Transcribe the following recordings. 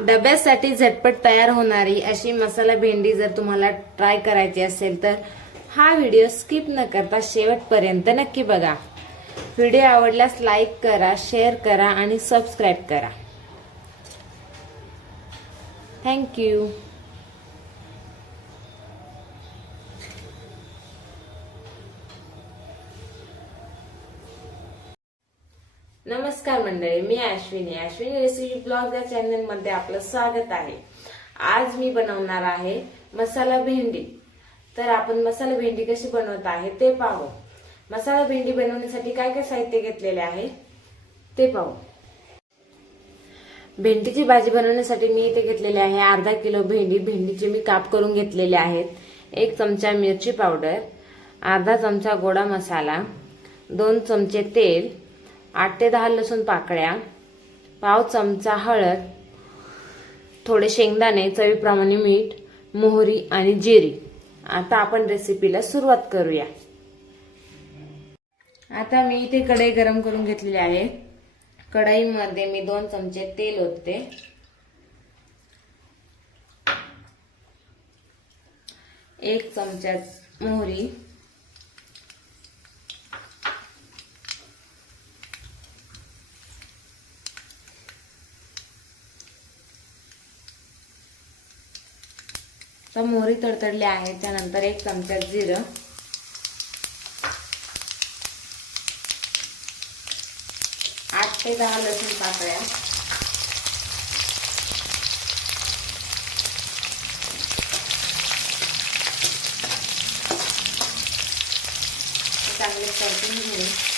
डब्यासाठी झटपट तयार होणारी अशी मसाला भेंडी जर तुम्हाला ट्राय करायची असेल तर हा व्हिडिओ स्किप न करता शेवटपर्यंत नक्की बघा. व्हिडिओ आवडल्यास लाईक करा शेअर करा आणि सबस्क्राईब करा. थँक्यू नमस्कार मंडळी मी अश्विनी. अश्विनी रेसिपी ब्लॉग या चॅनलमध्ये आपलं स्वागत आहे. आज मी बनवणार आहे मसाला भेंडी. तर आपण मसाला भेंडी कशी बनवत आहे ते पाहू. मसाला भेंडी बनवण्यासाठी काय काय साहित्य घेतलेले आहे ते पाहू. भेंडीची भाजी बनवण्यासाठी मी इथे घेतलेले आहे अर्धा किलो भेंडी. भेंडीचे मी काप करून घेतलेले आहेत. एक चमचा मिरची पावडर अर्धा चमचा गोडा मसाला दोन चमचे तेल आठ ते दहा लसूण पाकळ्या पाव चमचा हळद थोडे शेंगदाणे चवीप्रमाणे मीठ मोहरी आणि जिरी. आता आपण रेसिपीला सुरुवात करूया. आता मी इथे कढई गरम करून घेतलेली आहे. कढईमध्ये मी दोन चमचे तेल ओतते. एक चमचा मोहरी तर मोहरी तडतडली आहे त्यानंतर एक चमचा जिरं. आठ ते दहा लसूण पाकळ्या. चांगले परतून घेऊ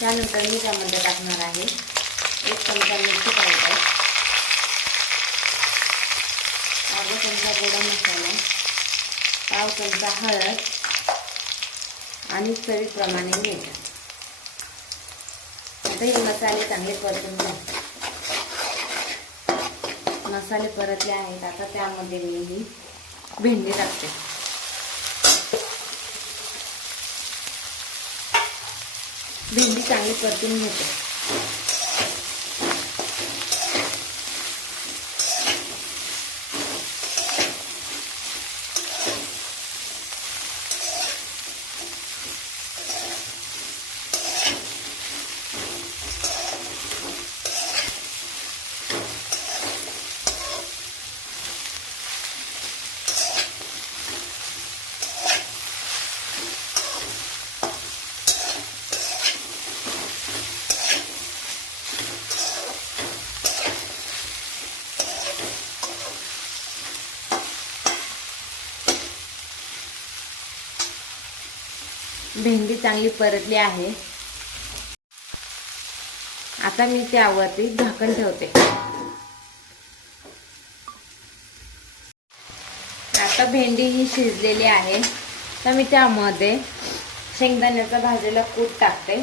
त्यानंतर मी त्यामध्ये टाकणार आहे एक चमचा मिरची पावडर. अर्धा चमचा गोडा मसाला पाव चमचा हळद आणि चवीप्रमाणे मीठ. आता हे मसाले चांगले परतून घ्या. मसाले परतले आहेत आता त्यामध्ये मी ही भेंडी टाकते. भेंडी चांगली परतून घेते. भेंडी चांगली परतली आहे. आता मी त्यावरती झाकण ठेवते. आता भेंडी ही शिजलेली आहे. तर मी त्यामध्ये शेंगदाण्याचा भाजलेला कूट टाकते.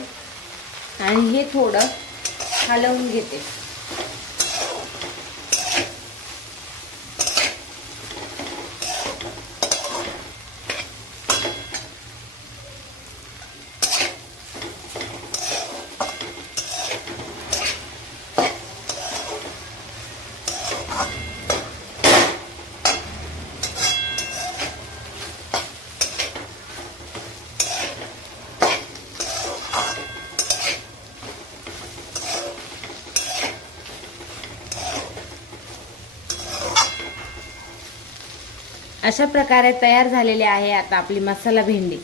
आणि हे थोडं हलवून घेते. अशा प्रकारे तयार झालेली आहे आता आपली मसाला भेंडी.